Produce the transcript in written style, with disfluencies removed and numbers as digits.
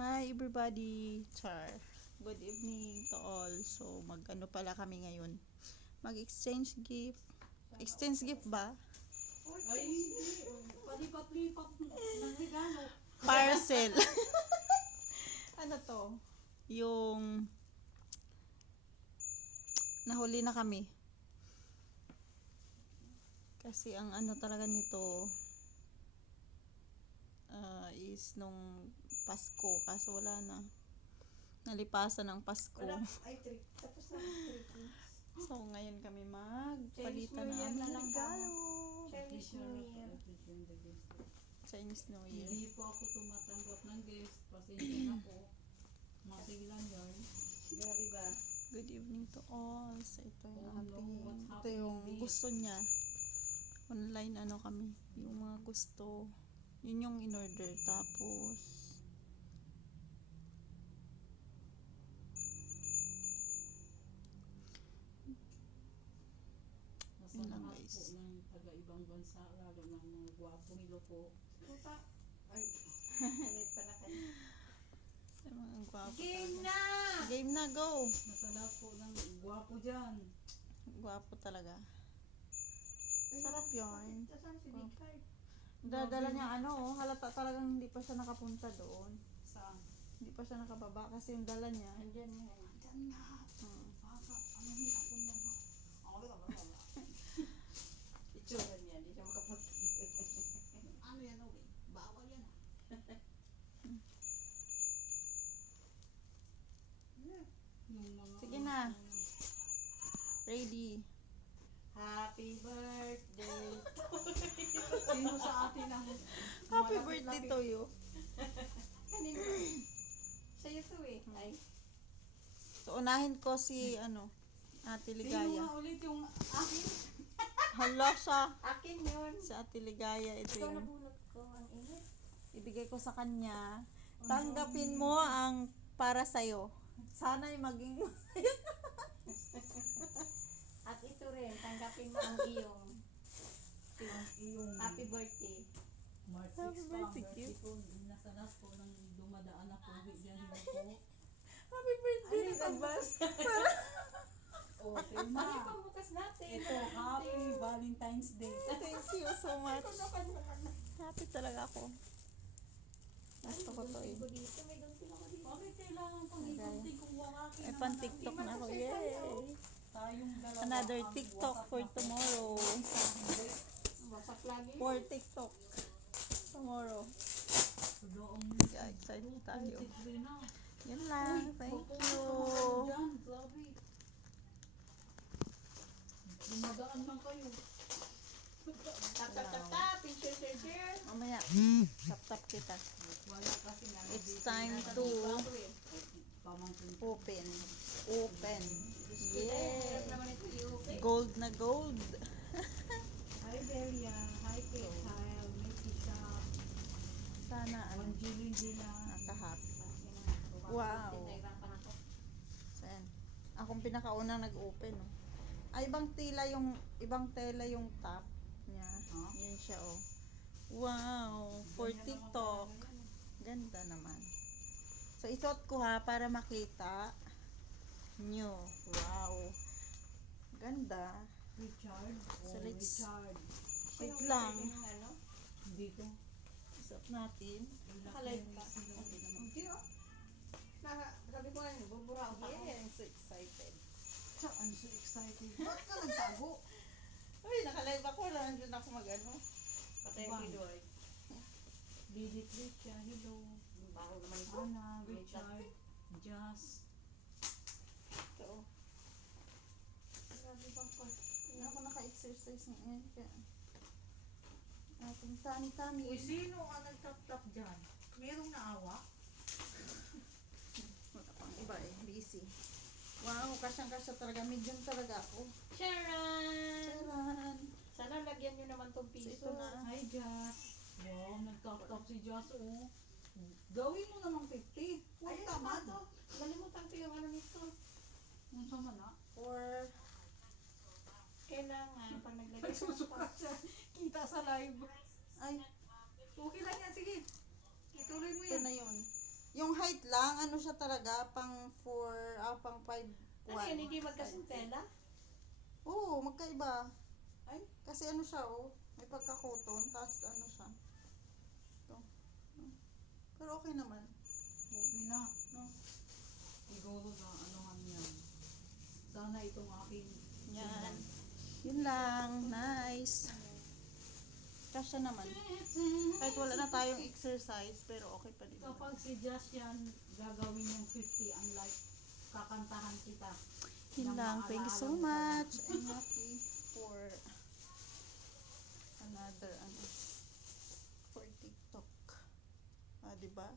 Hi everybody! Char. Good evening to all. So mag-ano pala kami ngayon? Mag-exchange gift. Exchange gift ba? Ay, hindi. Palipat-lipat ng regalo. Parcel. Ano to? Yung nahuli na kami. Kasi ang ano talaga nito is nung Pasko. Kaso wala na. Nalipasan ng Pasko. Ay, trick. Tapos na trick. So ngayon kami magpalitan Chinese New Year ng na lang regalo. Chinese New Year. Chinese New Year. Hindi po ako tumatanggap ng gifts. Pasensya na po. Masilan yan. Grabe ba? Good evening to all. So ito yung Oh, no, what's ito happening yung with gusto niya. Online ano kami. Yung mga gusto. Yun yung in-order. Tapos Nasa yun lang, lahat guys. po ng taga-ibang bansa, lalo ng mga gwapong ilo po. Puta. Ay, ulit pala ka. yung mga gwapo Game talaga. na! Game na, go! Nasa lahat po ng gwapo dyan. Gwapo talaga. Sarap yun. Saan si Big Five? Dadala niya ano, halata talagang hindi pa siya nakapunta doon. Saan? Hindi pa siya nakababa kasi yung dala niya. Andyan na. Andyan na. Baka, anuhin ako niya ha. Itsura niya, hindi siya makapunta. Ano yan, Owen? Bawal yan ha. Yung mga Sige na. Ready. Happy birthday. Sino sa atin ang Happy malapit-lapit? birthday to you. Kanino? Sa'yo to eh. Ay. So unahin ko si ano, Ate Sino Ligaya. nga ulit yung akin? Hala siya. Akin yun. Si Ate Ligaya, ito Ikaw yung nabunot ko. Ang init. ibigay ko sa kanya. Tanggapin mo ang para sa'yo. Sana'y maging At ito rin, tanggapin mo ang iyong happy birthday. March 6 Happy pa ang birthday, birthday ko. Nasa last po nang dumadaan ako. Diyan po. happy birthday in advance. Oh, Ano Telma. yung pambukas natin? Ito, happy Valentine's Day. Thank you so much. Happy talaga ako. Gusto ko to eh. Dito, may gunting ako dito. Bakit kailangan pang igunting kung wakakin Ay, pan TikTok na ako. Yay! tayong dalawa? Another ang TikTok wasak for na tomorrow. Wasak lagi. For TikTok. Tomorrow. Doon. Yeah, excited tayo. Na. Yun lang. Thank you. Diyan, grabe. Dumadaan lang kayo. Tap, tap, tap, tap. Share, share, share. Mamaya, tap-tap kita. Wala kasi nga. It's time to Pamangkin. open. Open. Hirap Yeah! naman ito i-open. Gold na gold. Hi Delia. Hi Kate. Hi Mickey Shop. Sana ano, Wanjili nakahappy. Wow. Nahirapan ako. So, yan. Akong pinakaunang nag-open. Oh. Ay, ibang tela yung top niya. Huh? Yan siya, oh. Wow. For TikTok. Ganda naman. So, isuot ko ha para makita nyo. Wow. Ganda. Richard. So, Oh, let's- Richard. Wait lang. Yung ano? Dito. Isuot natin. Nakalive ka. Okay naman. Hindi oh. Sabi ko nga, bubura ako. Yeah, I'm so excited. I'm so excited. Bakit ka nagtago? Uy, nakalive ako. Nandiyan ako mag-ano. Patay Bang. ang Pinoy. Didit Richard. Hello. Baho naman ito. Anna. Richard. Jazz. Ito. Grabe bang pa. Hindi ako naka-exercise ngayon. Kaya ating tummy-tummy. Uy, sino ang nagtap-tap dyan? Merong naawa? Wala pang iba eh. Busy. Wow, kasyang-kasya talaga. Medium talaga ako. Sharon! Charan! Sana lagyan nyo naman tong So, piso. ito na. Hi, Jazz. Wow, nagtap-tap si Jazz, oh. Gawin mo namang 50. Huwag Ayun, tamad. ito. Nalimutan ko yung ano nito. Yung sama na. Or, Kailangan, pag naglagay ka ng Nagsusukat siya. Kita sa live. ay, Okay lang yan, sige. Ituloy mo ito yan. na yun. Yung height lang, ano siya talaga, pang 4, pang 5, Ano yun, hindi magkasintela? Oo, magkaiba. Ay. Kasi ano siya, may pagka-cotton, tapos ano siya. Ito. Pero okay naman. Okay na. No? Siguro na anuhan yan. Sana itong aking Yan. Yun lang. Nice. Kasya naman. Kahit wala na tayong exercise, pero okay pa din. Kapag si Josh yan, gagawin yung 50 unlike kakantahan kita. Yun na lang. Thank you so maalaala mo much. I'm happy for another, for TikTok. Diba?